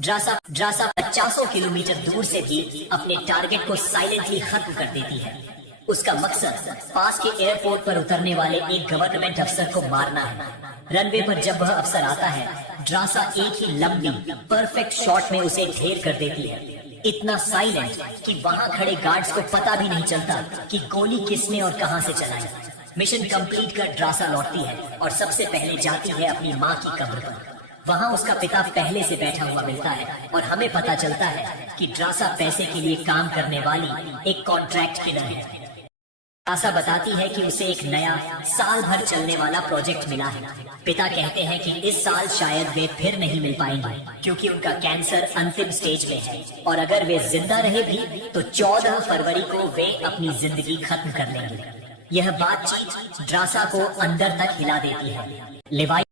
ड्रासा ड्रासा 50 kilometre दूर से भी अपने टारगेट को साइलेंटली खत्म कर देती है। उसका मकसद पास के एयरपोर्ट पर उतरने वाले एक गवर्नमेंट अफसर को मारना है। रनवे पर जब वह अफसर आता है, ड्रासा एक ही लंबी परफेक्ट शॉट में उसे ढेर कर देती है। इतना साइलेंट कि वहां खड़े गार्ड्स को पता भी नहीं चलता कि गोली किसने और कहां से चलाई। मिशन कंप्लीट कर ड्रासा लौटती है और सबसे पहले जाती है अपनी माँ की कब्र पर। वहां उसका पिता पहले से बैठा हुआ मिलता है और हमें पता चलता है कि ड्रासा पैसे के लिए काम करने वाली एक कॉन्ट्रैक्ट किलर है। ड्रासा बताती है कि उसे एक नया साल भर चलने वाला प्रोजेक्ट मिला है। पिता कहते हैं कि इस साल शायद वे फिर नहीं मिल पाएंगे क्योंकि उनका कैंसर अंतिम स्टेज में है और अगर वे जिंदा रहे भी तो 14 फरवरी को वे अपनी जिंदगी खत्म कर लेंगे। यह बातचीत ड्रासा को अंदर तक हिला देती है। लेवाई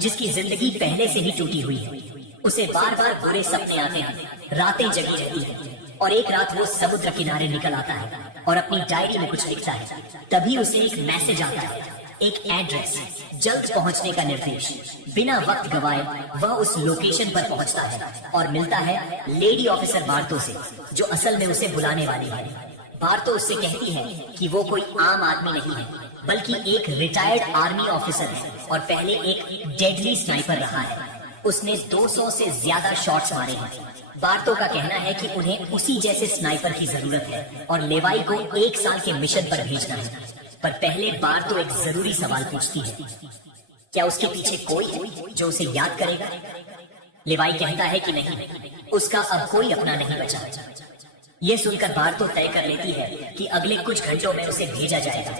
जिसकी जिंदगी पहले से ही टूटी हुई है, उसे बार बार बुरे सपने आते हैं, रातें जगी रहती है और एक रात वो समुद्र किनारे निकल आता है और अपनी डायरी में कुछ लिखता है। तभी उसे एक मैसेज आता है, एक एड्रेस, जल्द पहुंचने का निर्देश। बिना वक्त गवाए वह उस लोकेशन पर पहुंचता है और मिलता है लेडी ऑफिसर बार्तो से, जो असल में उसे बुलाने वाली है। बार्तो उससे कहती है कि वो कोई आम आदमी नहीं है बल्कि एक रिटायर्ड आर्मी ऑफिसर है और पहले एक डेडली स्नाइपर रहा है। उसने 200 से ज्यादा शॉट्स मारे हैं। बार्तो का कहना है कि उन्हें उसी जैसे स्नाइपर की जरूरत है और लेवाई को 1 साल के मिशन पर भेजना है। पर पहले बार्तो एक जरूरी सवाल पूछती है, क्या उसके पीछे कोई है जो उसे याद करेगा? लेवाई कहता है कि नहीं, उसका अब कोई अपना नहीं बचा। यह सुनकर बार्तो तय कर लेती है कि अगले कुछ घंटों में उसे भेजा जाएगा।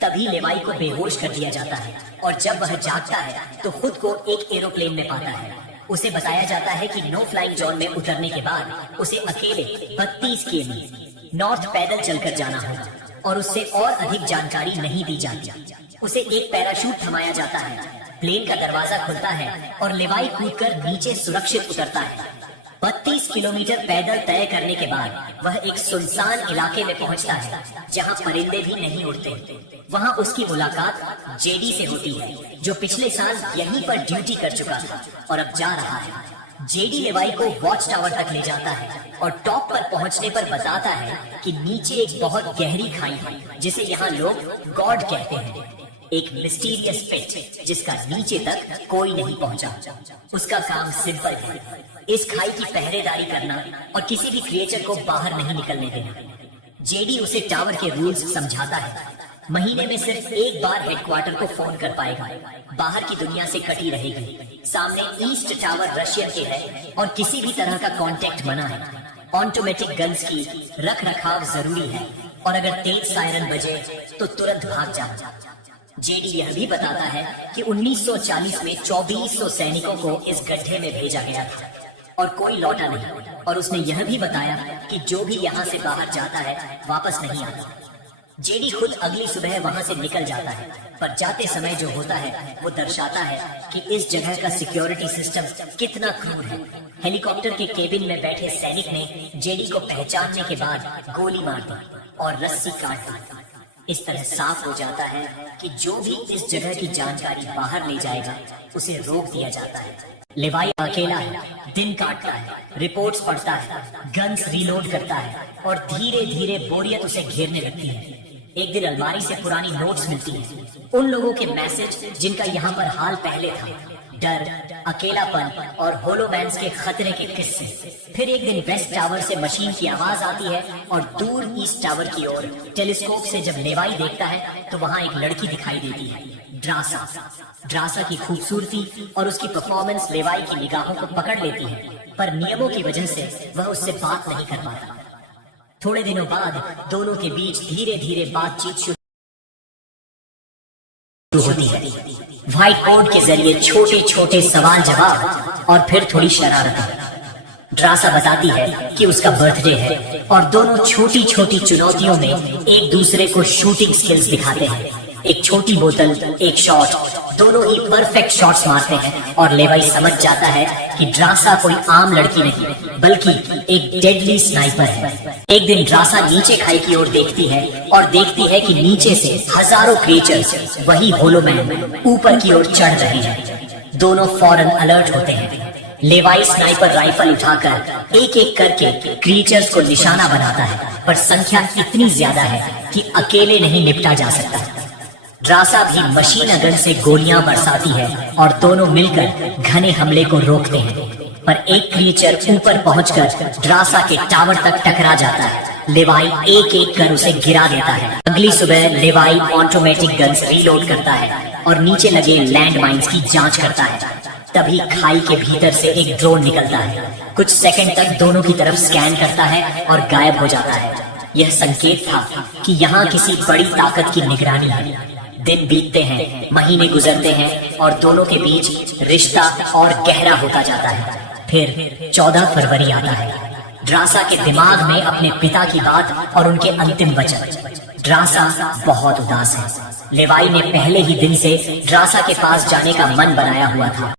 तभी लेवाई को बेहोश कर दिया जाता है और जब वह जागता है तो खुद को एक एरोप्लेन में पाता है। उसे बताया जाता है कि नो फ्लाइंग जोन में उतरने के बाद उसे अकेले 32 किमी नॉर्थ पैदल चलकर जाना होगा और उससे और अधिक जानकारी नहीं दी जाती। उसे एक पैराशूट थमाया जाता है, प्लेन का दरवाजा खुलता है और लेवाई कूदकर नीचे सुरक्षित उतरता है। 32 किलोमीटर पैदल तय करने के बाद वह एक सुनसान इलाके में पहुंचता है जहां परिंदे भी नहीं उड़ते। वहां उसकी मुलाकात जेडी से होती है, जो पिछले साल यहीं पर ड्यूटी कर चुका था और अब जा रहा है। जेडी लेवाई को वॉच टावर तक ले जाता है और टॉप पर पहुंचने पर बताता है कि नीचे एक बहुत गहरी खाई है जिसे यहाँ लोग गॉड कहते हैं, एक मिस्टीरियस पिट जिसका नीचे तक कोई नहीं पहुंचा। उसका काम सिंपल है, इस खाई की पहरेदारी करना और किसी भी क्रिएचर को बाहर नहीं निकलने देना। जेडी उसे टावर के रूल्स समझाता है। महीने में सिर्फ एक बार हेडक्वार्टर को फोन कर पाएगा, बाहर की दुनिया से कटी रहेगी। सामने ईस्ट टावर रशियन के है और किसी भी तरह का कांटेक्ट मना है। ऑटोमेटिक गन्स की रख रखाव जरूरी है और अगर तेज सायरन बजे तो तुरंत भाग जाओ। जेडी यह भी बताता है कि 1940 में 2400 सैनिकों को इस गड्ढे में भेजा गया था और कोई लौटा नहीं। और उसने यह भी बताया कि जो भी यहाँ से बाहर जाता है वापस नहीं आता। जेडी खुद अगली सुबह वहाँ से निकल जाता है, पर जाते समय जो होता है वो दर्शाता है कि इस जगह का सिक्योरिटी सिस्टम कितना क्रूर है। हेलीकॉप्टर के केबिन में बैठे सैनिक ने जेडी को पहचानने के बाद गोली मार दी और रस्सी काट दी। इस तरह साफ हो जाता है कि जो भी इस जगह की जानकारी बाहर ले जाएगा उसे रोक दिया जाता है। लेवाई अकेला है, दिन काटता है, रिपोर्ट्स पढ़ता है, गन्स रीलोड करता है और धीरे धीरे बोरियत उसे घेरने लगती है। एक दिन अलमारी से पुरानी नोट्स मिलती है, उन लोगों के मैसेज जिनका यहाँ पर हाल पहले था, डर, अकेलापन और होलोमैन्स के खतरे के किस्से। फिर एक दिन वेस्ट टावर से मशीन की आवाज आती है और दूर ईस्ट टावर की ओर टेलीस्कोप से जब लेवाई देखता है तो वहाँ एक लड़की दिखाई देती है, ड्रासा। ड्रासा की खूबसूरती और उसकी परफॉर्मेंस लेवाई की निगाहों को पकड़ लेती है, पर नियमों की वजह से वह उससे बात नहीं कर पाता। थोड़े दिनों बाद दोनों के बीच धीरे धीरे बातचीत शुरू होती है, व्हाइट बोर्ड के जरिए छोटे छोटे सवाल जवाब और फिर थोड़ी शरारत। ड्रासा बताती है कि उसका बर्थडे है और दोनों छोटी छोटी चुनौतियों में एक दूसरे को शूटिंग स्किल्स दिखाते हैं। एक छोटी बोतल, एक शॉट, दोनों ही परफेक्ट शॉट्स मारते हैं और लेवाई समझ जाता है कि ड्रासा कोई आम लड़की नहीं बल्कि एक डेडली स्नाइपर है। एक दिन ड्रासा नीचे खाई की ओर देखती है और देखती है कि नीचे से हजारों क्रिएचर्स, वही होलोमैन, ऊपर की ओर चढ़ रहे हैं। दोनों फौरन अलर्ट होते हैं। लेवाई स्नाइपर राइफल उठाकर एक एक करके क्रिएचर्स को निशाना बनाता है, पर संख्या इतनी ज्यादा है कि अकेले नहीं निपटा जा सकता। ड्रासा भी मशीन गन से गोलियां बरसाती है और दोनों मिलकर घने हमले को रोकते हैं, पर एक क्रिएचर ऊपर पहुंचकर ड्रासा के टावर तक टकरा जाता है। लेवाई एक एक कर उसे गिरा देता है। अगली सुबह लेवाई ऑटोमेटिक गन्स रीलोड करता है और नीचे लगे लैंड माइन्स की जांच करता है। तभी खाई के भीतर से एक ड्रोन निकलता है, कुछ सेकंड तक दोनों की तरफ स्कैन करता है और गायब हो जाता है। यह संकेत था कि यहाँ किसी बड़ी ताकत की निगरानी है। दिन बीतते हैं, महीने गुजरते हैं और दोनों के बीच रिश्ता और गहरा होता जाता है। फिर 14 फरवरी आता है। ड्रासा के दिमाग में अपने पिता की बात और उनके अंतिम वचन। ड्रासा बहुत उदास है। लेवाई ने पहले ही दिन से ड्रासा के पास जाने का मन बनाया हुआ था।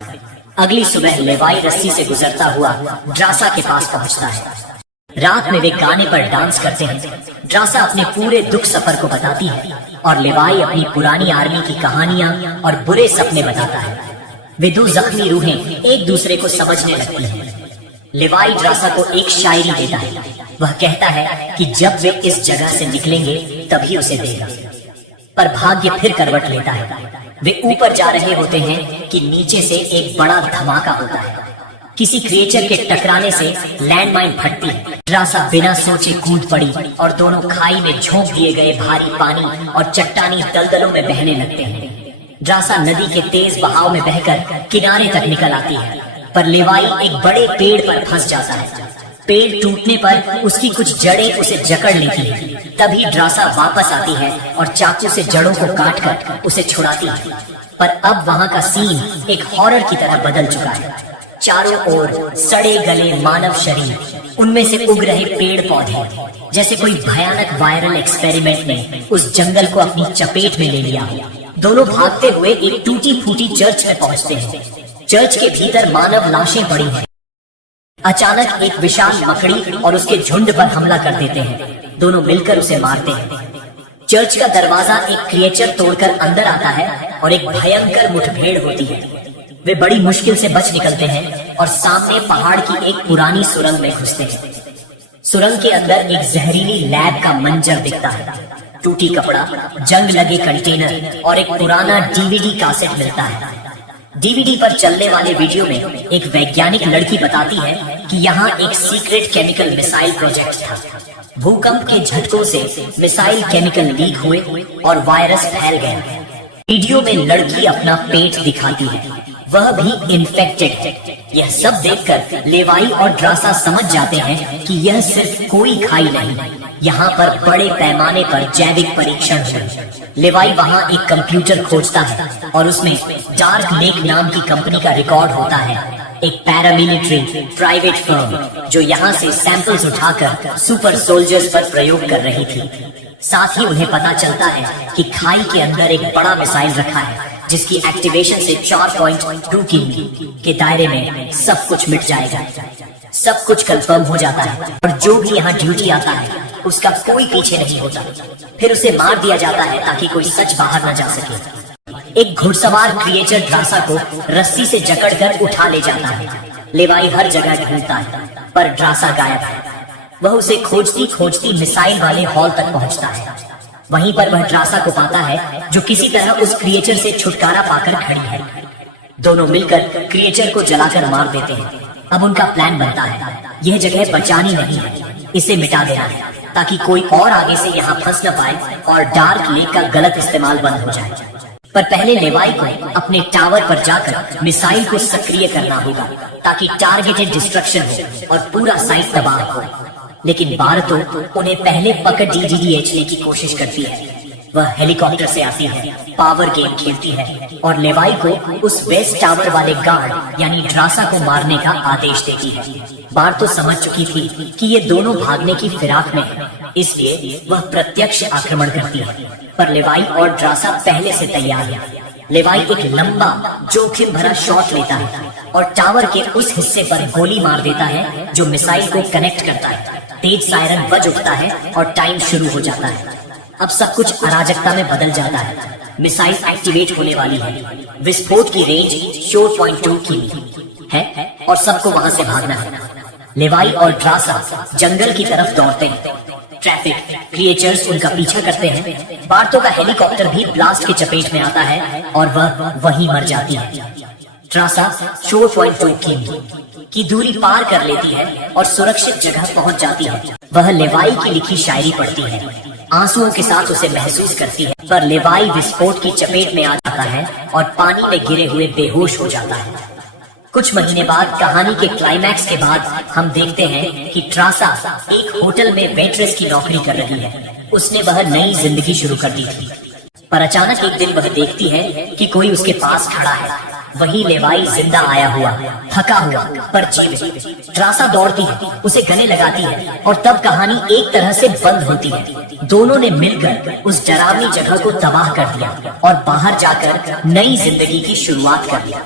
अगली सुबह लेवाई रस्सी से गुजरता हुआ ड्रासा के पास पहुंचता है। रात में वे गाने पर डांस करते हैं। ड्रासा अपने पूरे दुख सफर को बताती है और लेवाई अपनी पुरानी आर्मी की कहानियां और बुरे सपने बताता है। वे दो जख्मी रूहें एक दूसरे को समझने लगती हैं। लेवाई ड्रासा को एक शायरी देता है। वह कहता है कि जब वे इस जगह से निकलेंगे तभी उसे देगा, पर भाग्य फिर करवट लेता है। वे ऊपर जा रहे होते हैं कि नीचे से एक बड़ा धमाका होता है। किसी क्रिएचर के टकराने से लैंडमाइन फटती है। ड्रासा बिना सोचे कूद पड़ी और दोनों खाई में झोंक दिए गए भारी पानी और चट्टानी दलदलों में बहने लगते हैं। ड्रासा नदी के तेज बहाव में बहकर किनारे तक निकल आती है, पर लेवाई एक बड़े पेड़ पर फंस जाता है। पेड़ टूटने पर उसकी कुछ जड़ें उसे जकड़ लेती है। तभी ड्रासा वापस आती है और चाकू से जड़ों को काटकर उसे छुड़ाती है। पर अब वहाँ का सीन एक हॉरर की तरह बदल चुका है। चारों ओर सड़े गले मानव शरीर, उनमें से उग रहे पेड़ पौधे, जैसे कोई भयानक वायरल एक्सपेरिमेंट ने उस जंगल को अपनी चपेट में ले लिया हो। दोनों भागते हुए एक टूटी फूटी चर्च में पहुंचते हैं। चर्च के भीतर मानव लाशें पड़ी हैं। अचानक एक विशाल मकड़ी और उसके झुंड पर हमला कर देते हैं। दोनों मिलकर उसे मारते हैं। चर्च का दरवाजा एक क्रिएचर तोड़कर अंदर आता है और एक भयंकर मुठभेड़ होती है। वे बड़ी मुश्किल से बच निकलते हैं और सामने पहाड़ की एक पुरानी सुरंग में घुसते हैं। सुरंग के अंदर एक जहरीली लैब का मंजर दिखता है। टूटी कपड़ा, जंग लगे कंटेनर और एक पुराना डीवीडी कैसेट मिलता है। डीवीडी पर चलने वाले वीडियो में एक वैज्ञानिक लड़की बताती है कि यहाँ एक सीक्रेट केमिकल मिसाइल प्रोजेक्ट था। भूकंप के झटकों से मिसाइल केमिकल लीक हुए और वायरस फैल गया। वीडियो में लड़की अपना पेट दिखाती है, वह भी इन्फेक्टेड है। यह सब देखकर लेवाई और ड्रासा समझ जाते हैं कि यह सिर्फ कोई खाई नहीं, यहाँ पर बड़े पैमाने पर जैविक परीक्षण हुए। लेवाई वहाँ एक कंप्यूटर खोजता है और उसमें डार्क लेक नाम की कंपनी का रिकॉर्ड होता है, एक पैरामिलिट्री प्राइवेट फर्म जो यहाँ से सैंपल्स उठाकर सुपर सोल्जर्स पर प्रयोग कर रही थी। साथ ही उन्हें पता चलता है कि खाई के अंदर एक बड़ा मिसाइल रखा है जिसकी एक्टिवेशन से 4.2 किमी के दायरे में सब कुछ मिट जाएगा। सब कुछ कंफर्म हो जाता है और जो भी यहाँ ड्यूटी आता है उसका कोई पीछे नहीं होता। फिर उसे मार दिया जाता है ताकि कोई सच बाहर न जा सके। एक घुड़सवार क्रिएचर ड्रासा को रस्सी से जकड़कर उठा ले जाता है। लेवाई हर जगह ढूंढता है पर ड्रासा गायब है। वह उसे खोजती खोजती मिसाइल वाले हॉल तक पहुंचता है। वहीं पर वह ड्रासा को पाता है जो किसी तरह उस क्रिएचर से छुटकारा पाकर खड़ी है। दोनों मिलकर क्रिएचर को जलाकर मार देते हैं। अब उनका प्लान बनता है, यह जगह बचानी नहीं है, इसे मिटा देना है ताकि कोई और आगे से यहाँ फंस न पाए और डार्क लेक का गलत इस्तेमाल बंद हो जाए। पर पहले लेवाई को अपने टावर पर जाकर मिसाइल को सक्रिय करना होगा ताकि टारगेटेड डिस्ट्रक्शन हो और पूरा साइट तबाह हो। लेकिन बारतो उन्हें पहले पकड़ डीजीडीएचने की कोशिश करती है। वह हेलीकॉप्टर से आती है, पावर गेम खेलती है और लेवाई को उस वेस्ट टावर वाले गार्ड यानी ड्रासा को मारने का आदेश देती है। बारतो समझ चुकी थी कि ये दोनों भागने की फिराक में है, इसलिए वह प्रत्यक्ष आक्रमण करती है। पर लेवाई और ड्रासा पहले से तैयार है। लेवाई एक लंबा जोखिम भरा शॉट लेता है और टावर के उस हिस्से पर गोली मार देता है जो मिसाइल को कनेक्ट करता है। तेज सायरन बज उठता है और टाइम शुरू हो जाता है। अब सब कुछ अराजकता में बदल जाता है। मिसाइल एक्टिवेट होने वाली है। विस्फोट की रेंज 4.2 किमी है और सबको वहां से भागना है। लेवाई और ट्रासा जंगल की तरफ दौड़ते हैं। ट्रैफिक क्रिएचर्स उनका पीछा करते हैं। बार्तो का हेलीकॉप्टर भी ब्लास्ट की चपेट में आता है और वह वहीं मर जाती है। ट्रासा शो पॉइंट 2 की दूरी पार कर लेती है और सुरक्षित जगह पहुंच जाती है। वह लेवाई की लिखी शायरी पढ़ती है, आंसुओं के साथ उसे महसूस करती है, पर लेवाई विस्फोट की चपेट में आ जाता है और पानी में गिरे हुए बेहोश हो जाता है। कुछ महीने बाद कहानी के क्लाइमैक्स के बाद हम देखते हैं कि ट्रासा एक होटल में वेट्रेस की नौकरी कर रही है। उसने वह नई जिंदगी शुरू कर दी थी, पर अचानक एक दिन वह देखती है कि कोई उसके पास खड़ा है। वही लेवाई जिंदा आया हुआ, थका हुआ पर जीवित। ट्रासा दौड़ती है, उसे गले लगाती है और तब कहानी एक तरह से बंद होती है। दोनों ने मिलकर उस डरावनी जगह को तबाह कर दिया और बाहर जाकर नई जिंदगी की शुरुआत कर दिया।